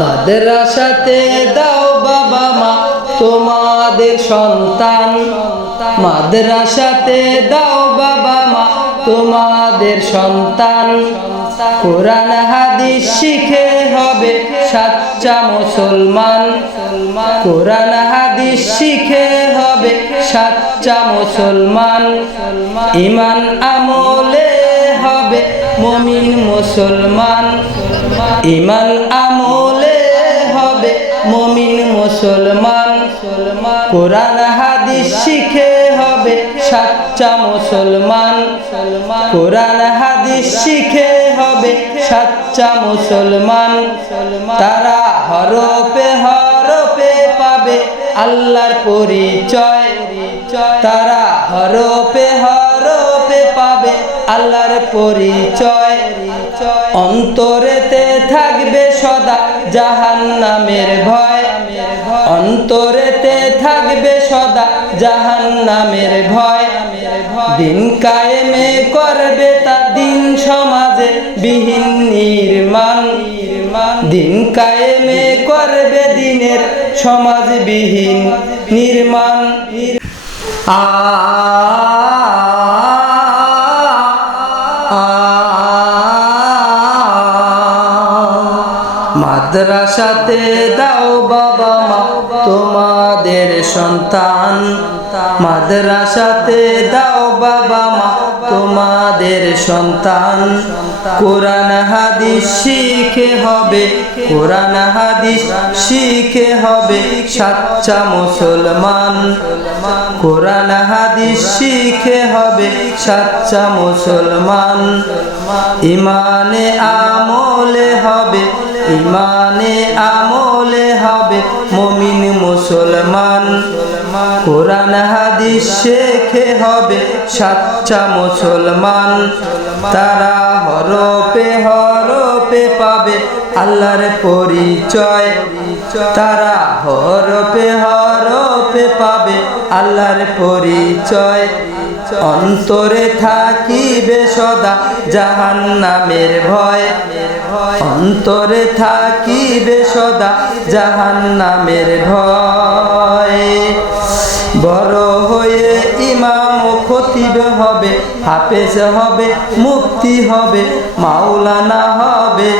মাদ্রাসাতে দাও বাবা মা তোমাদের সন্তান, মাদ্রাসাতে দাও বাবা মা তোমাদের সন্তান। কোরআন হাদিস শিখে হবে সাচ্চা মুসলমান, কোরআন হাদিস শিখে হবে সাচ্চা মুসলমান। ঈমান আমলে হবে মুমিন মুসলমান, ঈমান আমলে হবে মুমিন মুসলমান। কোরআন হাদিস শিখে হবে সাচ্চা মুসলমান, কোরআন হাদিস শিখে হবে সাচ্চা মুসলমান। তারা হরফে হরফে পাবে আল্লাহর পরিচয়, তারা হরফে হরফে পাবে আল্লাহর পরিচয়। অন্তরেতে থাকবে সদা জাহান্নামের ভয়, অন্তরেতে থাকবে সদা জাহান্নামের ভয়। দিন কায়েমে করবে তা দিন সমাজে বিহীন নির্মাণ, দিন কায়েমে করবে দিনের সমাজ বিহীন নির্মাণ। মাদ্রাসাতে দাও বাবা মা তোমাদের সন্তান, মাদ্রাসাতে দাও বাবা মা তোমাদের সন্তান। কোরআন হাদিস শিখে হবে, কোরআন হাদিস শিখে হবে সাচ্চা মুসলমান, কোরআন হাদিস শিখে হবে সাচ্চা মুসলমান। ঈমানে আমলে হবে, ঈমানে আমলে হবে মুমিন মুসলমান। কোরআন হাদিস শিখে হবে সাচ্চা মুসলমান। তারা হরফে হরফে পাবে আল্লাহর পরিচয়, তারা হরফে হরফে পাবে আল্লাহর পরিচয়। অন্তরে থাকিবে সদা জাহান্নামের ভয়, অন্তরে থাকিবে সদা জাহান্নামের ভয়। বড় হয়ে ইমাম খতিব হবে, হাফেজ হবে, মুফতি হবে, মাওলানা হবে।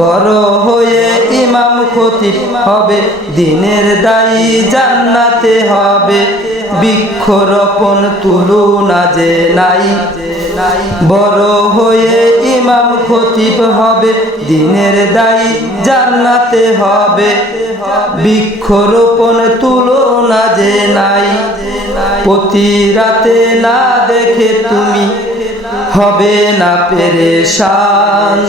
বড় হয়ে ইমাম খতিব হবে, দিনের দায়ী জান্নাতে হবে। বৃক্ষরোপণ তুলনা যে নাই, বড় হয়ে ইমাম খতিব হবে, দিনের দায়ী জান্নাতে হবে। বৃক্ষরোপণ তুলনা যে নাই, প্রতি রাতে না দেখে তুমি হবে না পেরেশান।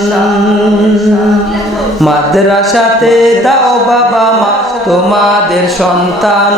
মাদ্রাসাতে দাও বাবা মা তোমাদের সন্তান।